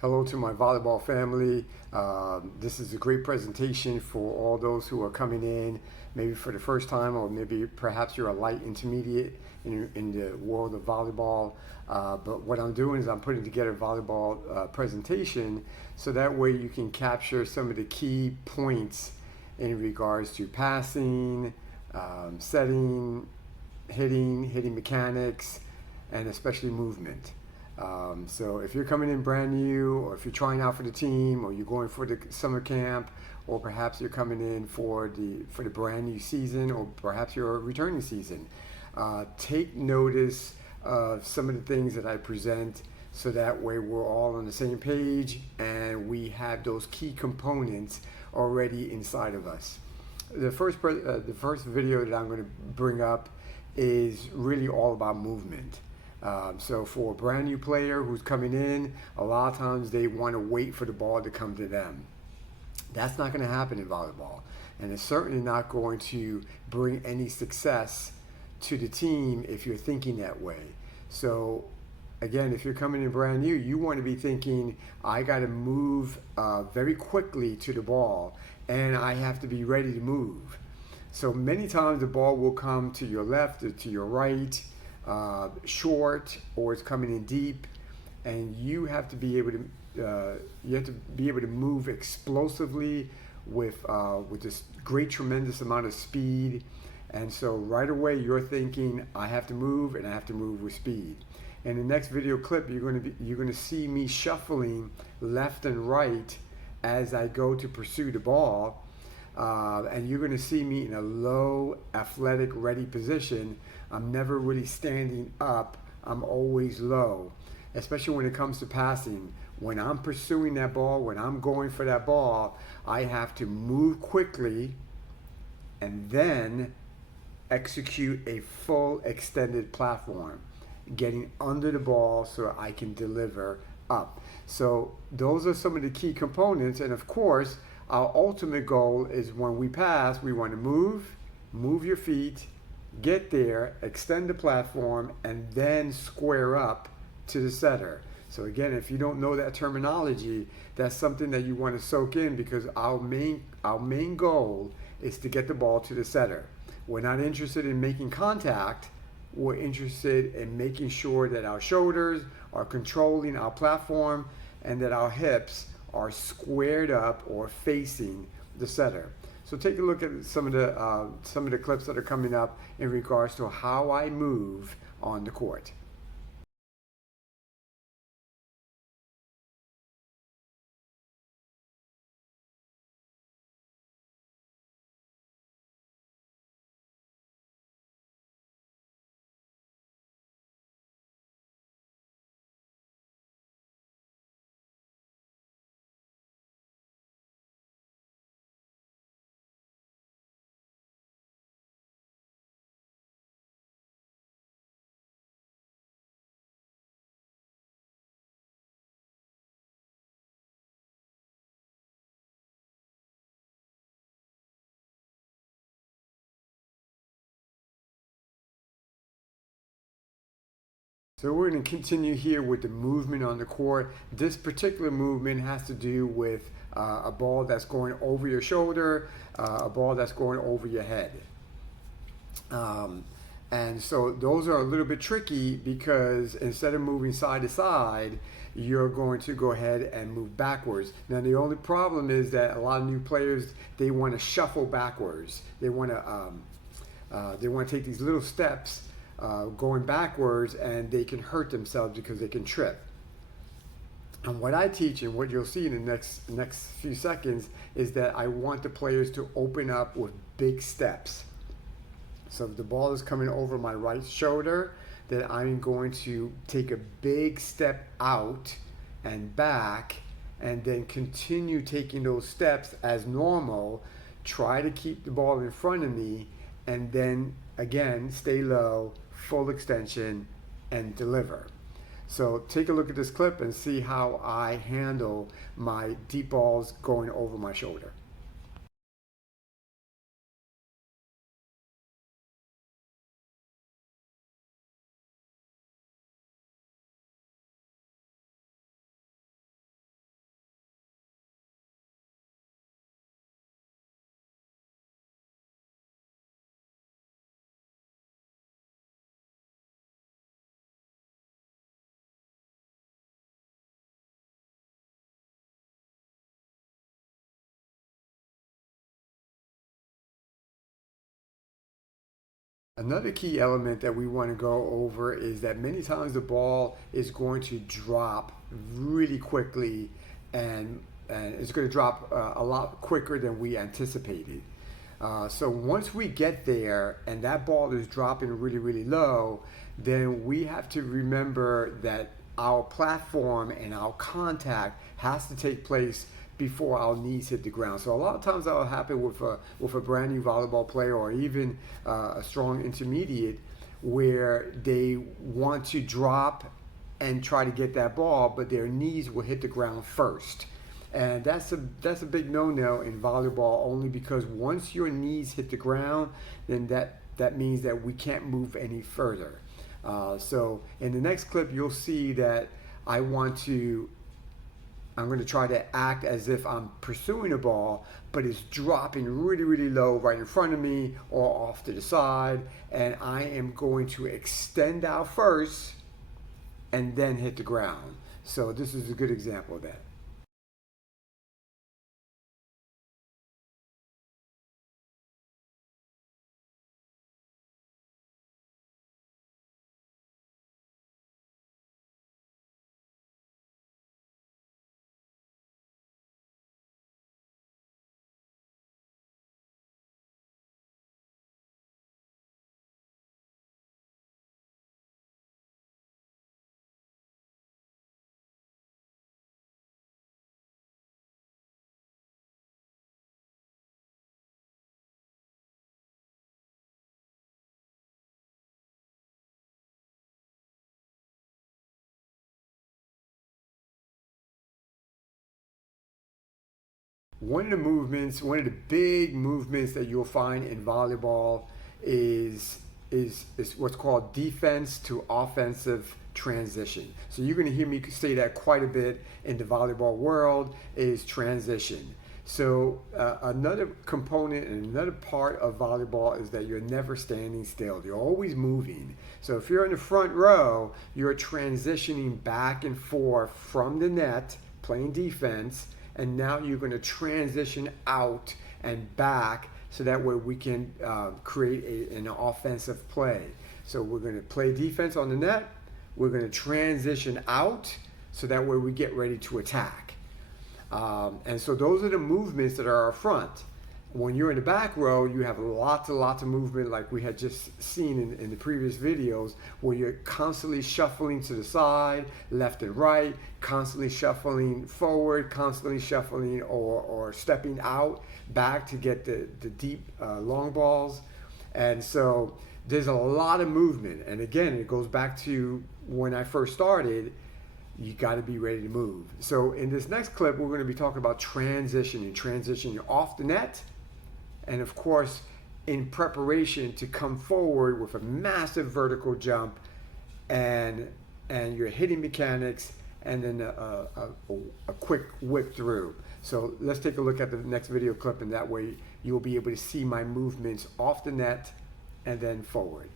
Hello to my volleyball family. This is a great presentation for all those who are coming in, maybe for the first time, or maybe perhaps you're a light intermediate in the world of volleyball. But what I'm doing is I'm putting together a volleyball presentation so that way you can capture some of the key points in regards to passing, setting, hitting mechanics, and especially movement. So if you're coming in brand new, or if you're trying out for the team, or you're going for the summer camp, or perhaps you're coming in for the brand new season, or perhaps you're a returning season, take notice of some of the things that I present, so that way we're all on the same page and we have those key components already inside of us. The first video that I'm going to bring up is really all about movement. So for a brand new player who's coming in, a lot of times they want to wait for the ball to come to them. That's not going to happen in volleyball, and it's certainly not going to bring any success to the team if you're thinking that way. So again, if you're coming in brand new, you want to be thinking, I got to move very quickly to the ball, and I have to be ready to move. So many times the ball will come to your left or to your right, short, or it's coming in deep, and you have to be able to move explosively with this great tremendous amount of speed. And so right away you're thinking, I have to move, and I have to move with speed. In the next video clip, you're going to see me shuffling left and right as I go to pursue the ball. And you're going to see me in a low, athletic, ready position. I'm never really standing up. I'm always low, especially when it comes to passing. When I'm pursuing that ball, when I'm going for that ball, I have to move quickly and then execute a full extended platform, getting under the ball so I can deliver up. So those are some of the key components. And of course, our ultimate goal is when we pass, we want to move your feet, get there, extend the platform, and then square up to the setter. So again, if you don't know that terminology, that's something that you want to soak in, because our main goal is to get the ball to the setter. We're not interested in making contact. We're interested in making sure that our shoulders are controlling our platform and that our hips are squared up or facing the setter. So take a look at some of the clips that are coming up in regards to how I move on the court. So we're going to continue here with the movement on the court. This particular movement has to do with a ball that's going over your shoulder, a ball that's going over your head. And so those are a little bit tricky, because instead of moving side to side, you're going to go ahead and move backwards. Now the only problem is that a lot of new players, they want to shuffle backwards. They want to take these little steps going backwards, and they can hurt themselves because they can trip. And what I teach, and what you'll see in the next few seconds, is that I want the players to open up with big steps. So if the ball is coming over my right shoulder, then I'm going to take a big step out and back, and then continue taking those steps as normal. Try to keep the ball in front of me, and then again stay low, full extension, and deliver. So take a look at this clip and see how I handle my deep balls going over my shoulder. Another key element that we want to go over is that many times the ball is going to drop really quickly, and it's going to drop a lot quicker than we anticipated. So once we get there and that ball is dropping really, really low, then we have to remember that our platform and our contact has to take place before our knees hit the ground. So a lot of times that will happen with a brand new volleyball player, or even a strong intermediate, where they want to drop and try to get that ball, but their knees will hit the ground first. And that's a big no-no in volleyball, only because once your knees hit the ground, then that means that we can't move any further. So in the next clip, you'll see that I'm going to try to act as if I'm pursuing a ball, but it's dropping really, really low right in front of me or off to the side, and I am going to extend out first and then hit the ground. So this is a good example of that. One of the big movements that you'll find in volleyball is what's called defense to offensive transition. So you're going to hear me say that quite a bit in the volleyball world, is transition. So another component and another part of volleyball is that you're never standing still. You're always moving. So if you're in the front row, you're transitioning back and forth from the net, playing defense, and now you're going to transition out and back, so that way we can create an offensive play. So we're going to play defense on the net, we're going to transition out, so that way we get ready to attack. And so those are the movements that are up front. When you're in the back row, you have lots and lots of movement, like we had just seen in the previous videos, where you're constantly shuffling to the side, left and right, constantly shuffling forward, constantly shuffling or stepping out back to get the deep long balls. And so there's a lot of movement. And again, it goes back to when I first started. You got to be ready to move. So in this next clip, we're going to be talking about transitioning off the net, and of course, in preparation to come forward with a massive vertical jump, and your hitting mechanics, and then a quick whip through. So let's take a look at the next video clip, and that way you'll be able to see my movements off the net and then forward.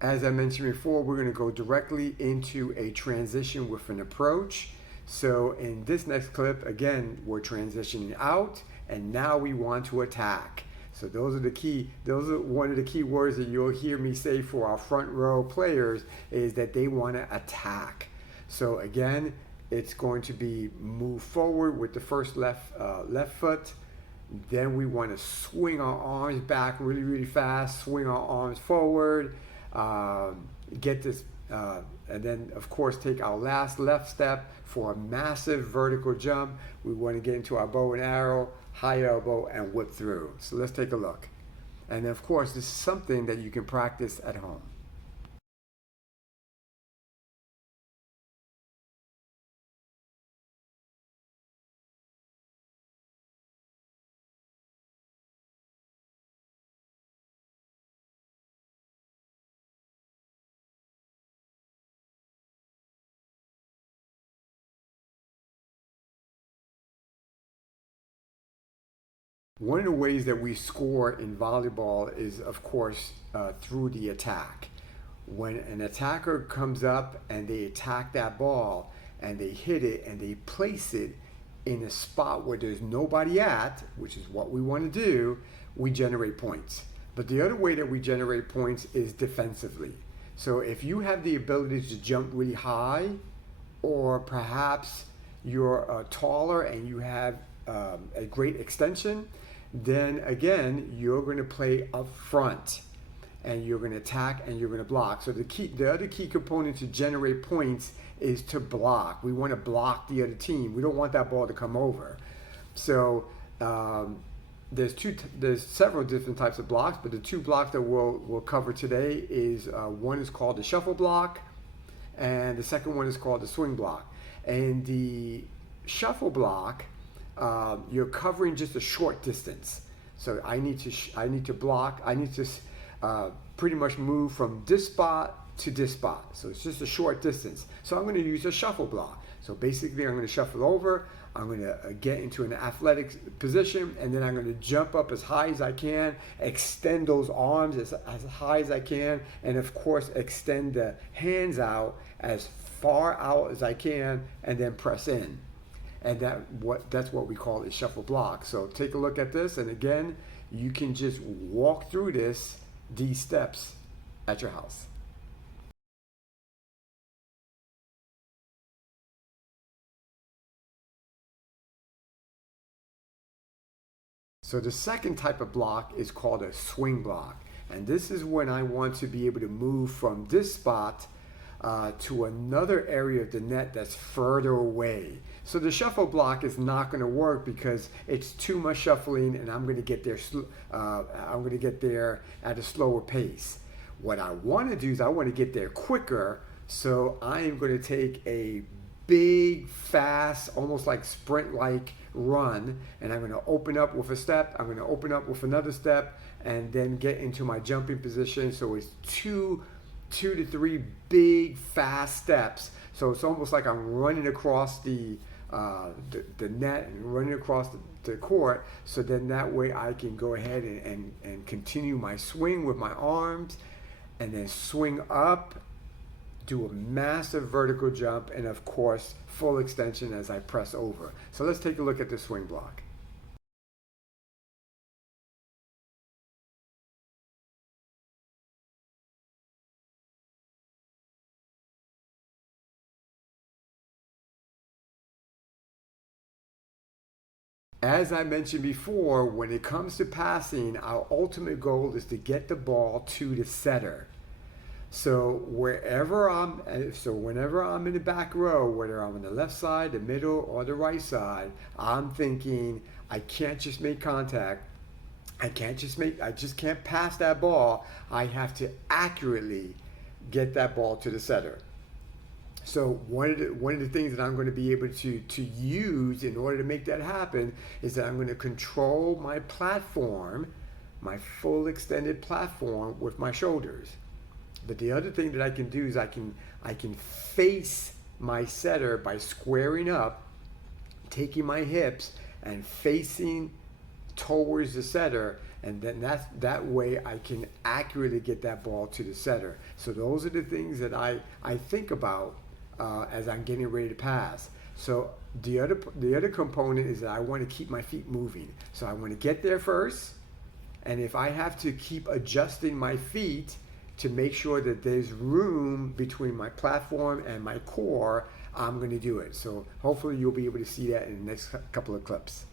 As I mentioned before, we're going to go directly into a transition with an approach. So in this next clip, again, we're transitioning out, and now we want to attack. So those are one of the key words that you'll hear me say for our front row players, is that they want to attack. So again, it's going to be move forward with the first left foot. Then we want to swing our arms back really, really fast, swing our arms forward, get this, and then of course take our last left step for a massive vertical jump. We want to get into our bow and arrow, high elbow, and whip through. So let's take a look. And of course, this is something that you can practice at home. One of the ways that we score in volleyball is, of course, through the attack. When an attacker comes up and they attack that ball and they hit it and they place it in a spot where there's nobody at, which is what we want to do, we generate points. But the other way that we generate points is defensively. So if you have the ability to jump really high, or perhaps you're taller and you have a great extension, then again, you're going to play up front and you're going to attack and you're going to block. So the other key component to generate points is to block. We want to block the other team. We don't want that ball to come over. So there's several different types of blocks, but the two blocks that we'll cover today is one is called the shuffle block, and the second one is called the swing block. And the shuffle block, you're covering just a short distance. So I need to block. I need to pretty much move from this spot to this spot. So it's just a short distance. So I'm going to use a shuffle block. So basically I'm going to shuffle over. I'm going to get into an athletic position, and then I'm going to jump up as high as I can, extend those arms as high as I can, and of course extend the hands out as far out as I can, and then press in. And that's what we call a shuffle block. So take a look at this, and again, you can just walk through these steps at your house. So the second type of block is called a swing block. And this is when I want to be able to move from this spot to another area of the net that's further away. So the shuffle block is not going to work because it's too much shuffling, and I'm going to get there. I'm going to get there at a slower pace. What I want to do is I want to get there quicker. So I am going to take a big, fast, almost like sprint-like run, and I'm going to open up with a step. I'm going to open up with another step, and then get into my jumping position. So it's two to three big fast steps. So it's almost like I'm running across the net and running across the court. So then that way I can go ahead and continue my swing with my arms, and then swing up, do a massive vertical jump, and of course full extension as I press over. So let's take a look at the swing block. As I mentioned before, when it comes to passing, our ultimate goal is to get the ball to the setter. So whenever I'm in the back row, whether I'm on the left side, the middle, or the right side, I'm thinking I can't just make contact. I just can't pass that ball. I have to accurately get that ball to the setter. So one of the things that I'm going to be able to use in order to make that happen is that I'm going to control my platform, my full extended platform, with my shoulders. But the other thing that I can do is I can face my setter by squaring up, taking my hips and facing towards the setter, and then that way I can accurately get that ball to the setter. So those are the things that I think about as I'm getting ready to pass. So the other component is that I want to keep my feet moving. So I want to get there first, and if I have to keep adjusting my feet to make sure that there's room between my platform and my core, I'm going to do it. So hopefully you'll be able to see that in the next couple of clips.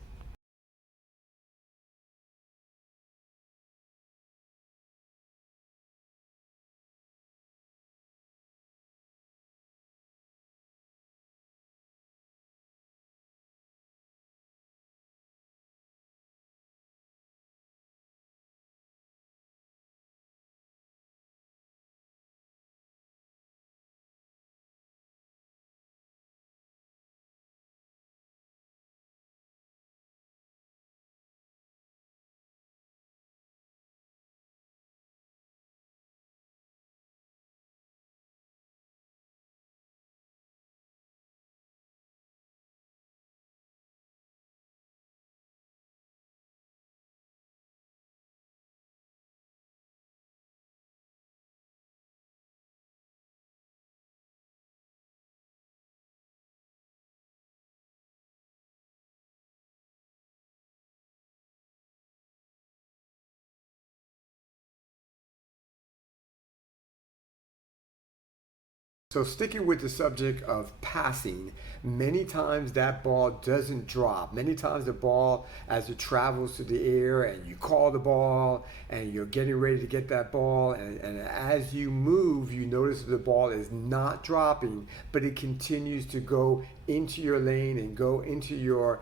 So sticking with the subject of passing, many times that ball doesn't drop. Many times the ball, as it travels through the air and you call the ball and you're getting ready to get that ball, and as you move, you notice the ball is not dropping, but it continues to go into your lane and go into your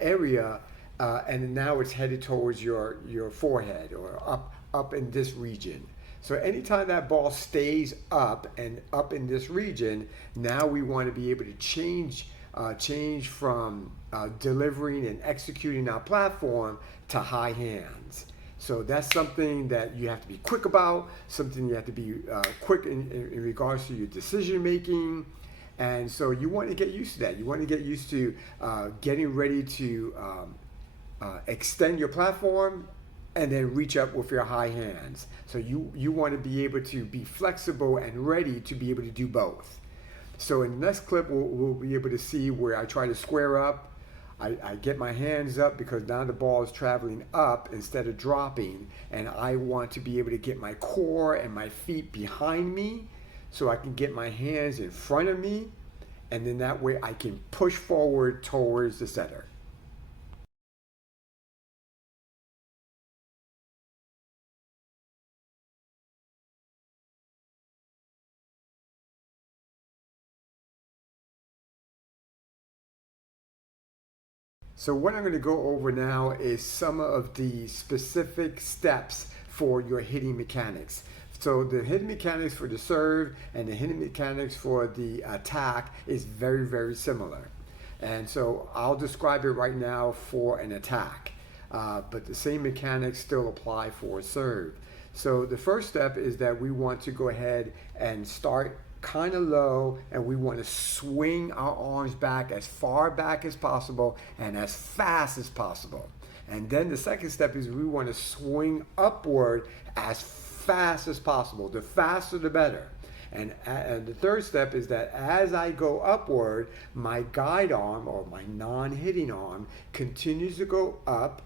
area, and now it's headed towards your forehead or up in this region. So anytime that ball stays up and up in this region, now we want to be able to change from delivering and executing our platform to high hands. So that's something that you have to be quick about, something you have to be quick in regards to your decision making. And so you want to get used to that. You want to get used to getting ready to extend your platform and then reach up with your high hands. So you want to be able to be flexible and ready to be able to do both. So in the next clip, we'll be able to see where I try to square up. I get my hands up because now the ball is traveling up instead of dropping, and I want to be able to get my core and my feet behind me so I can get my hands in front of me, and then that way I can push forward towards the setter. So what I'm going to go over now is some of the specific steps for your hitting mechanics. So the hitting mechanics for the serve and the hitting mechanics for the attack is very, very similar. And so I'll describe it right now for an attack, but the same mechanics still apply for a serve. So the first step is that we want to go ahead and start kind of low, and we want to swing our arms back as far back as possible and as fast as possible. And then the second step is we want to swing upward as fast as possible. The faster the better. And the third step is that as I go upward, my guide arm or my non-hitting arm continues to go up,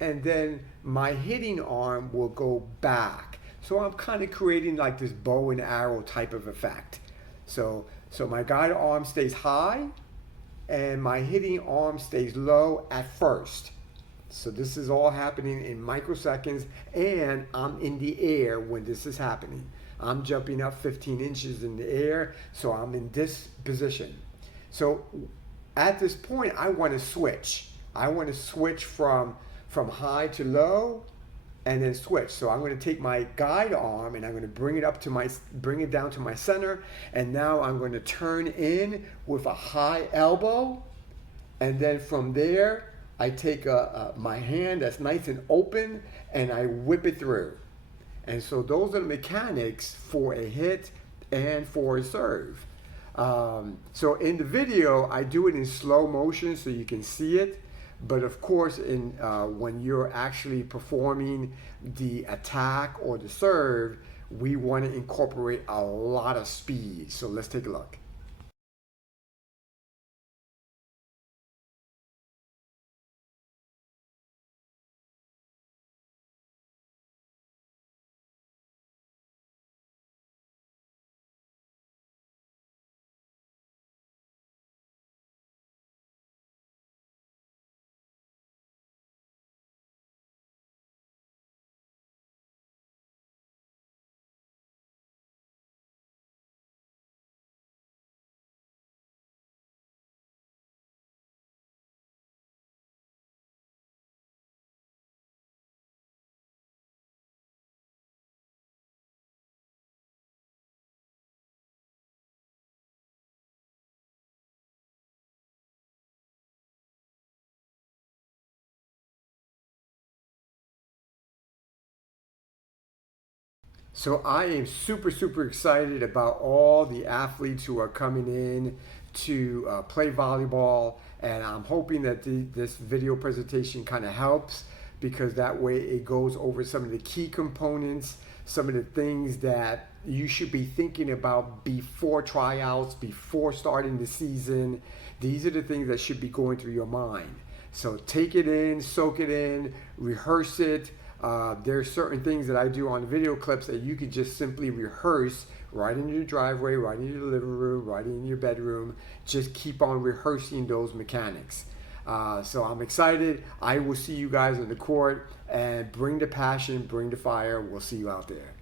and then my hitting arm will go back. So I'm kind of creating like this bow and arrow type of effect. So my guide arm stays high and my hitting arm stays low at first. So this is all happening in microseconds, and I'm in the air when this is happening. I'm jumping up 15 inches in the air, so I'm in this position. So at this point, I want to switch. I want to switch from high to low, and then switch. So I'm going to take my guide arm and I'm going to bring it down to my center, and now I'm going to turn in with a high elbow, and then from there I take my hand that's nice and open and I whip it through. And so those are the mechanics for a hit and for a serve. So in the video I do it in slow motion so you can see it. But of course, when you're actually performing the attack or the serve, we want to incorporate a lot of speed. So let's take a look. So I am super, super excited about all the athletes who are coming in to play volleyball, and I'm hoping that this video presentation kind of helps, because that way it goes over some of the key components, some of the things that you should be thinking about before tryouts, before starting the season. These are the things that should be going through your mind. So take it in, soak it in, rehearse it, There's certain things that I do on video clips that you could just simply rehearse right in your driveway, right in your living room, right in your bedroom. Just keep on rehearsing those mechanics. So I'm excited. I will see you guys on the court, and bring the passion, bring the fire. We'll see you out there.